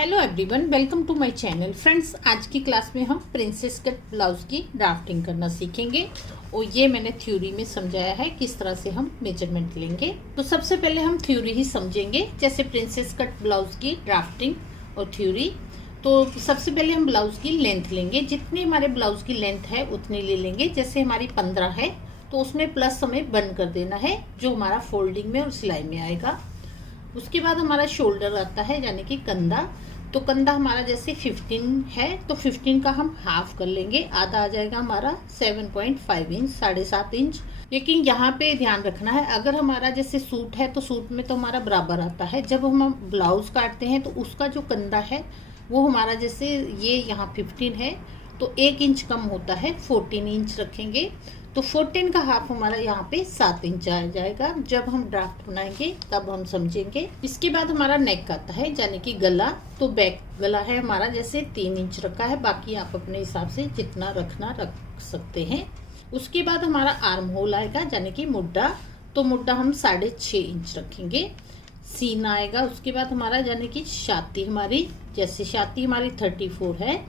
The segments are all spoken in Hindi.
Hello everyone, welcome to my channel. Friends, आज की क्लास में हम प्रिंसेस कट ब्लाउज की ड्राफ्टिंग करना सीखेंगे और ये मैंने थ्योरी में समझाया है किस तरह से हम मेजरमेंट लेंगे। तो सबसे पहले हम थ्योरी ही समझेंगे, जैसे प्रिंसेस कट ब्लाउज की ड्राफ्टिंग और थ्योरी। तो सबसे पहले हम ब्लाउज की लेंथ लेंगे, जितनी हमारे ब्लाउज की लेंथ है उतनी ले लेंगे। जैसे हमारी 15 है तो उसमें प्लस हमें बंद कर देना है, जो हमारा फोल्डिंग में और सिलाई में आएगा। उसके बाद हमारा शोल्डर आता है, यानी कि कंधा। तो कंधा हमारा जैसे 15 है तो 15 का हम हाफ कर लेंगे, आधा आ जाएगा हमारा 7.5 इंच, 7.5 इंच। लेकिन यहाँ पे ध्यान रखना है, अगर हमारा जैसे सूट है तो सूट में तो हमारा बराबर आता है। जब हम ब्लाउज काटते हैं तो उसका जो कंधा है वो हमारा जैसे ये यहाँ 15 है तो 1 इंच कम होता है, 14 इंच रखेंगे। तो 14 का हाफ हमारा यहाँ पे 7 इंच आ जाएगा। जब हम ड्राफ्ट बनाएंगे तब हम समझेंगे। इसके बाद हमारा नेक आता है, यानी कि गला। तो बैक गला है हमारा जैसे 3 इंच रखा है, बाकी आप अपने हिसाब से जितना रखना रख सकते हैं। उसके बाद हमारा आर्म होल आएगा, यानी कि मुड्डा। तो मुड्डा हम 6.5 इंच रखेंगे। सीन आएगा। उसके बाद हमारा यानी कि छाती हमारी, जैसे छाती हमारी 34 है,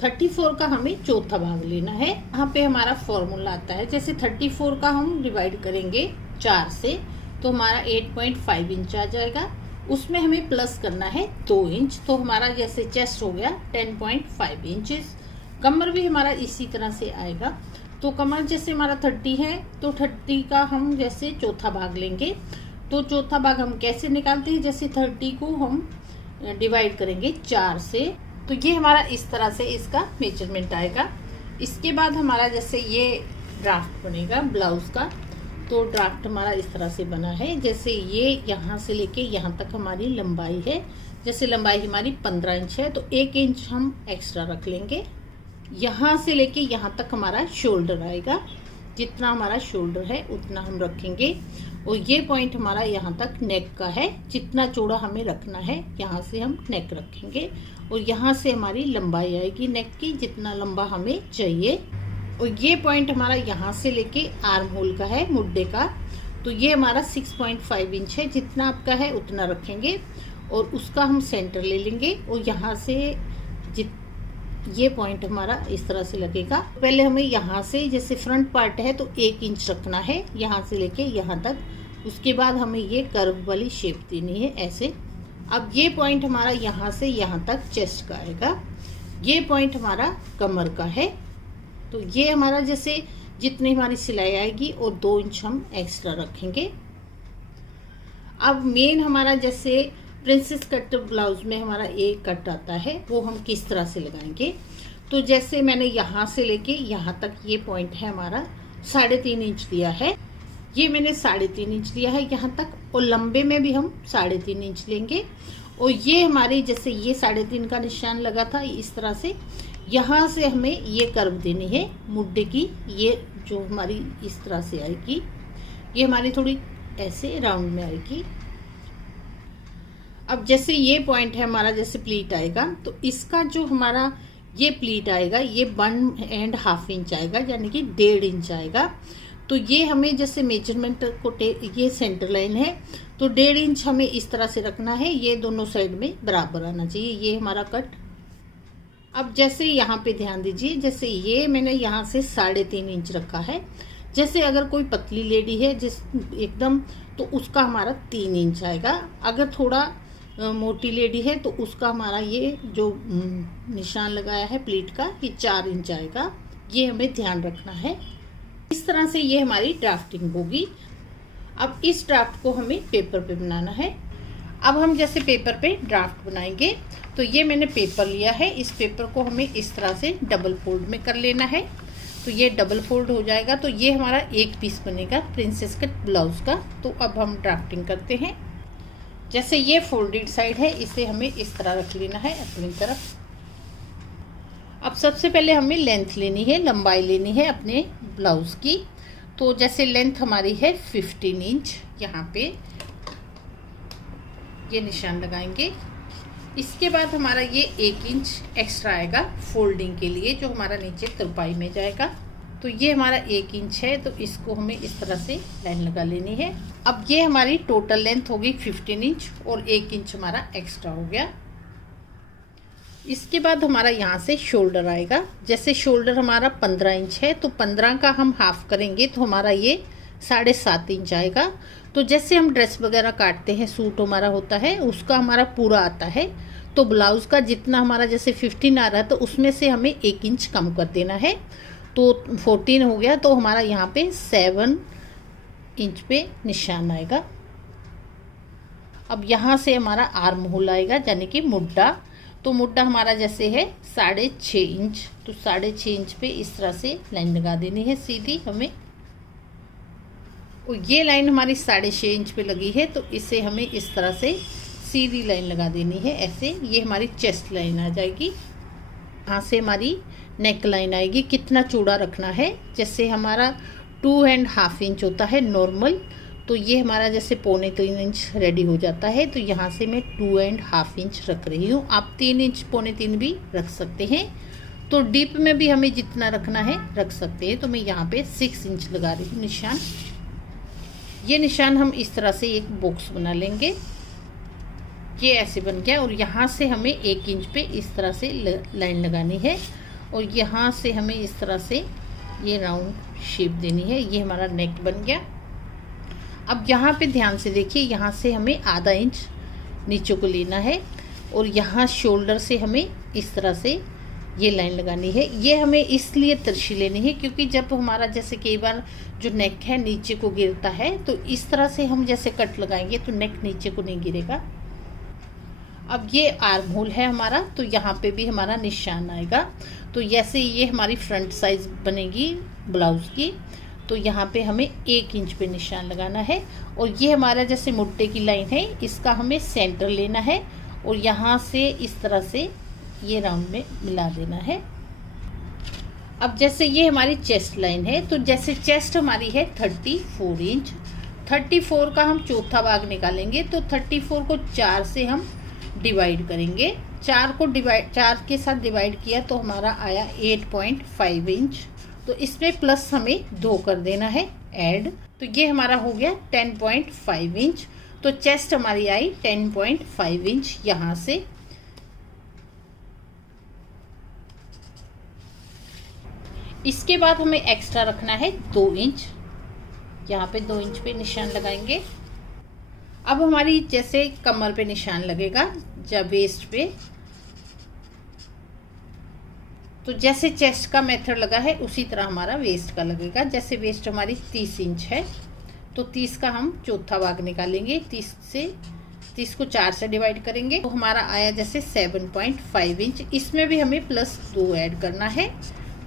34 का हमें चौथा भाग लेना है। यहाँ पे हमारा फॉर्मूला आता है, जैसे 34 का हम डिवाइड करेंगे 4 से तो हमारा 8.5 इंच आ जाएगा। उसमें हमें प्लस करना है 2 इंच, तो हमारा जैसे चेस्ट हो गया 10.5 इंचेस। कमर भी हमारा इसी तरह से आएगा। तो कमर जैसे हमारा 30 है तो 30 का हम जैसे चौथा भाग लेंगे। तो चौथा भाग हम कैसे निकालते हैं, जैसे 30 को हम डिवाइड करेंगे 4 से, तो ये हमारा इस तरह से इसका मेजरमेंट आएगा। इसके बाद हमारा जैसे ये ड्राफ्ट बनेगा ब्लाउज का। तो ड्राफ्ट हमारा इस तरह से बना है, जैसे ये यहाँ से लेके यहाँ तक हमारी लंबाई है। जैसे लंबाई हमारी 15 इंच है तो 1 इंच हम एक्स्ट्रा रख लेंगे। यहाँ से लेके यहाँ तक हमारा शोल्डर आएगा, जितना हमारा शोल्डर है उतना हम रखेंगे। और ये पॉइंट हमारा यहाँ तक नेक का है, जितना चौड़ा हमें रखना है यहाँ से हम नेक रखेंगे। और यहाँ से हमारी लंबाई आएगी नेक की, जितना लंबा हमें चाहिए। और ये पॉइंट हमारा यहाँ से लेके आर्म होल का है, मुड्डे का। तो ये हमारा 6.5 इंच है, जितना आपका है उतना रखेंगे। और उसका हम सेंटर ले लेंगे और यहाँ से ये पॉइंट हमारा इस तरह से लगेगा। पहले हमें यहाँ से जैसे फ्रंट पार्ट है तो 1 इंच रखना है, यहाँ से लेके यहाँ तक। उसके बाद हमें ये कर्व वाली शेप देनी है ऐसे। अब ये पॉइंट हमारा यहाँ से यहाँ तक चेस्ट का आएगा। ये पॉइंट हमारा कमर का है। तो ये हमारा जैसे जितनी हमारी सिलाई आएगी और 2 इंच हम एक्स्ट्रा रखेंगे। अब मेन हमारा जैसे प्रिंसेस कट ब्लाउज में हमारा एक कट आता है, वो हम किस तरह से लगाएंगे। तो जैसे मैंने यहाँ से लेके यहाँ तक ये पॉइंट है हमारा 3.5 इंच दिया है। ये मैंने 3.5 इंच दिया है यहाँ तक, और लंबे में भी हम 3.5 इंच लेंगे। और ये हमारे जैसे ये 3.5 का निशान लगा था, इस तरह से यहाँ से हमें ये कर्व देनी है मुड्डे की। ये जो हमारी इस तरह से आएगी, ये हमारी थोड़ी ऐसे राउंड में आएगी। अब जैसे ये पॉइंट है हमारा, जैसे प्लीट आएगा तो इसका जो हमारा ये प्लीट आएगा ये 1.5 इंच आएगा, यानी कि 1.5 इंच आएगा। तो ये हमें जैसे मेजरमेंट को ये सेंटर लाइन है तो 1.5 इंच हमें इस तरह से रखना है, ये दोनों साइड में बराबर आना चाहिए। ये हमारा कट। अब जैसे यहाँ पे ध्यान दीजिए, जैसे ये मैंने यहाँ से 3.5 इंच रखा है। जैसे अगर कोई पतली लेडी है जिस एकदम, तो उसका हमारा 3 इंच आएगा। अगर थोड़ा मोटी लेडी है तो उसका हमारा ये जो निशान लगाया है प्लीट का, ये 4 इंच आएगा। ये हमें ध्यान रखना है। इस तरह से ये हमारी ड्राफ्टिंग होगी। अब इस ड्राफ्ट को हमें पेपर पे बनाना है। अब हम जैसे पेपर पे ड्राफ्ट बनाएंगे, तो ये मैंने पेपर लिया है। इस पेपर को हमें इस तरह से डबल फोल्ड में कर लेना है। तो ये डबल फोल्ड हो जाएगा, तो ये हमारा एक पीस बनेगा प्रिंसेस कट ब्लाउज का। तो अब हम ड्राफ्टिंग करते हैं। जैसे ये फोल्डेड साइड है, इसे हमें इस तरह रख लेना है अपनी तरफ। अब सबसे पहले हमें लेंथ लेनी है, लंबाई लेनी है अपने ब्लाउज की। तो जैसे लेंथ हमारी है 15 इंच, यहाँ पे ये निशान लगाएंगे। इसके बाद हमारा ये 1 इंच एक्स्ट्रा आएगा फोल्डिंग के लिए, जो हमारा नीचे तुरपाई में जाएगा। तो ये हमारा 1 इंच है, तो इसको हमें इस तरह से लाइन लगा लेनी है। अब ये हमारी टोटल लेंथ होगी 15 इंच और 1 इंच हमारा एक्स्ट्रा हो गया। इसके बाद हमारा यहाँ से शोल्डर आएगा। जैसे शोल्डर हमारा 15 इंच है तो 15 का हम हाफ करेंगे तो हमारा ये 7.5 इंच आएगा। तो जैसे हम ड्रेस वगैरह काटते हैं, सूट हमारा होता है उसका हमारा पूरा आता है, तो ब्लाउज़ का जितना हमारा जैसे 15 आ रहा है तो उसमें से हमें 1 इंच कम कर देना है। तो 14 हो गया, तो हमारा यहाँ पे 7 इंच पे निशान आएगा। अब यहाँ से हमारा आर्म होल आएगा यानी कि मुड्डा। तो मुड्डा हमारा जैसे है 6.5 इंच, तो 6.5 इंच पे इस तरह से लाइन लगा देनी है सीधी हमें। और ये लाइन हमारी 6.5 इंच पे लगी है तो इसे हमें इस तरह से सीधी लाइन लगा देनी है ऐसे। ये हमारी चेस्ट लाइन आ जाएगी। यहाँ से हमारी नेक लाइन आएगी। कितना चौड़ा रखना है, जैसे हमारा 2.5 इंच होता है नॉर्मल, तो ये हमारा जैसे 2.25 इंच रेडी हो जाता है। तो यहाँ से मैं 2.5 इंच रख रही हूँ। आप 3 इंच 2.25 भी रख सकते हैं। तो डीप में भी हमें जितना रखना है रख सकते हैं। तो मैं यहाँ पे 6 इंच लगा रही हूँ निशान। ये निशान हम इस तरह से एक बॉक्स बना लेंगे। ये ऐसे बन गया और यहाँ से हमें 1 इंच पे इस तरह से लाइन लगानी है और यहाँ से हमें इस तरह से ये राउंड शेप देनी है। ये हमारा नेक बन गया। अब यहाँ पे ध्यान से देखिए, यहाँ से हमें आधा इंच नीचे को लेना है और यहाँ शोल्डर से हमें इस तरह से ये लाइन लगानी है। ये हमें इसलिए तिरछी लेनी है क्योंकि जब हमारा जैसे कई बार जो नेक है नीचे को गिरता है, तो इस तरह से हम जैसे कट लगाएंगे तो नेक नीचे को नहीं गिरेगा। अब ये आर्म होल है हमारा, तो यहाँ पे भी हमारा निशान आएगा। तो जैसे ये हमारी फ्रंट साइज बनेगी ब्लाउज की, तो यहाँ पे हमें 1 इंच पे निशान लगाना है। और ये हमारा जैसे मुट्टे की लाइन है, इसका हमें सेंटर लेना है और यहाँ से इस तरह से ये राउंड में मिला देना है। अब जैसे ये हमारी चेस्ट लाइन है, तो जैसे चेस्ट हमारी है 34 इंच, 34 का हम चौथा भाग निकालेंगे। तो 34 को 4 से हम डिवाइड करेंगे। 4 के साथ डिवाइड किया तो हमारा आया 8.5 इंच। तो इसमें प्लस हमें 2 कर देना है ऐड, तो ये हमारा हो गया 10.5 इंच। तो चेस्ट हमारी आई 10.5 इंच यहाँ से। इसके बाद हमें एक्स्ट्रा रखना है 2 इंच। यहाँ पे 2 इंच पे निशान लगाएंगे। अब हमारी जैसे कमर पे निशान लगेगा या वेस्ट पे, तो जैसे चेस्ट का मेथड लगा है उसी तरह हमारा वेस्ट का लगेगा। जैसे वेस्ट हमारी 30 इंच है तो 30 का हम चौथा भाग निकालेंगे। 30 को 4 से डिवाइड करेंगे तो हमारा आया जैसे 7.5 इंच। इसमें भी हमें प्लस 2 ऐड करना है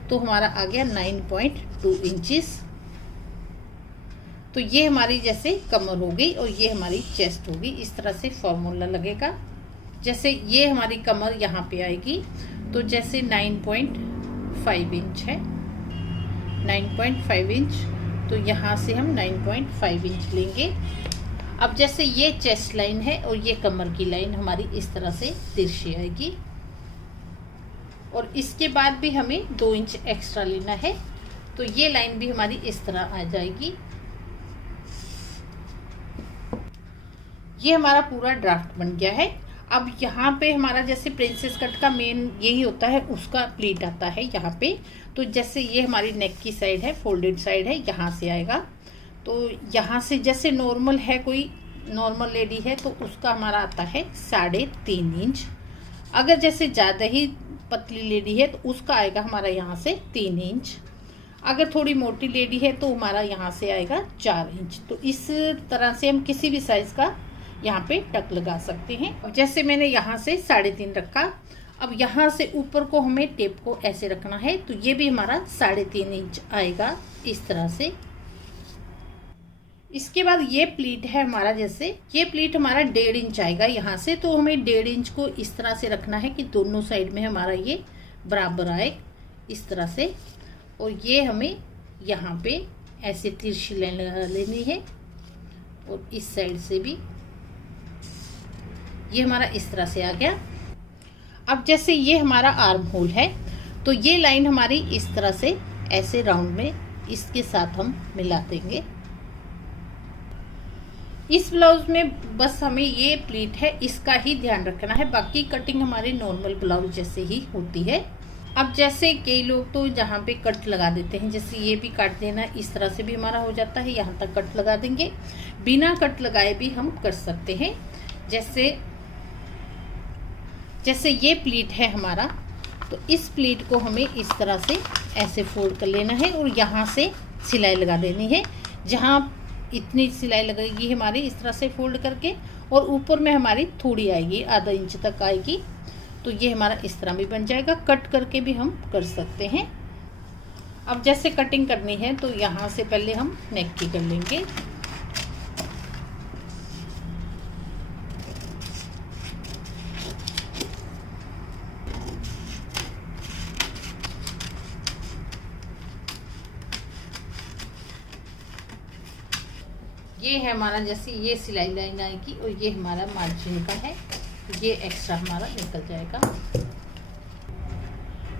तो हमारा आ गया 9.2 इंचेस। तो ये हमारी जैसे कमर हो गई और ये हमारी चेस्ट होगी। इस तरह से फॉर्मूला लगेगा। जैसे ये हमारी कमर यहाँ पे आएगी तो जैसे 9.5 इंच है, 9.5 इंच, तो यहाँ से हम 9.5 इंच लेंगे। अब जैसे ये चेस्ट लाइन है और ये कमर की लाइन हमारी इस तरह से तिरछी आएगी और इसके बाद भी हमें 2 इंच एक्स्ट्रा लेना है। तो ये लाइन भी हमारी इस तरह आ जाएगी। ये हमारा पूरा ड्राफ्ट बन गया है। अब यहाँ पे हमारा जैसे प्रिंसेस कट का मेन यही होता है, उसका प्लीट आता है यहाँ पे। तो जैसे ये हमारी नेक की साइड है, फोल्डेड साइड है, यहाँ से आएगा। तो यहाँ से जैसे नॉर्मल है, कोई नॉर्मल लेडी है तो उसका हमारा आता है 3.5 इंच। अगर जैसे ज़्यादा ही पतली लेडी है तो उसका आएगा हमारा यहाँ से 3 इंच। अगर थोड़ी मोटी लेडी है तो हमारा यहाँ से आएगा 4 इंच। तो इस तरह से हम किसी भी साइज का यहाँ पे टक लगा सकते हैं। अब जैसे मैंने यहाँ से 3.5 रखा, अब यहाँ से ऊपर को हमें टेप को ऐसे रखना है तो ये भी हमारा 3.5 इंच आएगा इस तरह से। इसके बाद ये प्लीट है हमारा, जैसे ये प्लीट हमारा 1.5 इंच आएगा यहाँ से। तो हमें 1.5 इंच को इस तरह से रखना है कि दोनों साइड में हमारा ये बराबर आए इस तरह से। और ये हमें यहाँ पे ऐसे तिरछी लाइन लगा लेनी है और इस साइड से भी ये हमारा इस तरह से आ गया। अब जैसे ये हमारा आर्म होल है तो ये लाइन हमारी इस तरह से ऐसे राउंड में इसके साथ हम मिला देंगे। इस ब्लाउज में बस हमें ये प्लीट है इसका ही ध्यान रखना है, बाकी कटिंग हमारे नॉर्मल ब्लाउज जैसे ही होती है। अब जैसे कई लोग तो जहाँ पे कट लगा देते हैं, जैसे ये भी काट देना, इस तरह से भी हमारा हो जाता है, यहाँ तक कट लगा देंगे। बिना कट लगाए भी हम कर सकते हैं। जैसे ये प्लीट है हमारा, तो इस प्लीट को हमें इस तरह से ऐसे फोल्ड कर लेना है और यहाँ से सिलाई लगा देनी है। जहाँ इतनी सिलाई लगेगी हमारी इस तरह से फोल्ड करके, और ऊपर में हमारी थोड़ी आएगी, आधा इंच तक आएगी, तो ये हमारा इस तरह भी बन जाएगा। कट करके भी हम कर सकते हैं। अब जैसे कटिंग करनी है तो यहाँ से पहले हम नेक की कर लेंगे। ये है हमारा, जैसे ये सिलाई लाइन आएगी और ये हमारा मार्जिन का है, ये एक्स्ट्रा हमारा निकल जाएगा।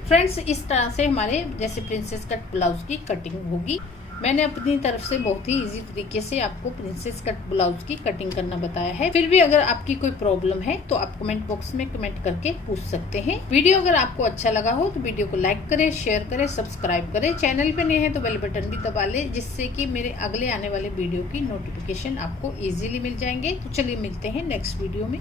फ्रेंड्स, इस तरह से हमारे जैसे प्रिंसेस कट ब्लाउज की कटिंग होगी। मैंने अपनी तरफ से बहुत ही इजी तरीके से आपको प्रिंसेस कट ब्लाउज की कटिंग करना बताया है। फिर भी अगर आपकी कोई प्रॉब्लम है तो आप कमेंट बॉक्स में कमेंट करके पूछ सकते हैं। वीडियो अगर आपको अच्छा लगा हो तो वीडियो को लाइक करें, शेयर करें, सब्सक्राइब करें। चैनल पे नए हैं तो बेल बटन भी दबा लें, जिससे कि मेरे अगले आने वाले वीडियो की नोटिफिकेशन आपको इजीली मिल जाएंगे। तो चलिए मिलते हैं नेक्स्ट वीडियो में।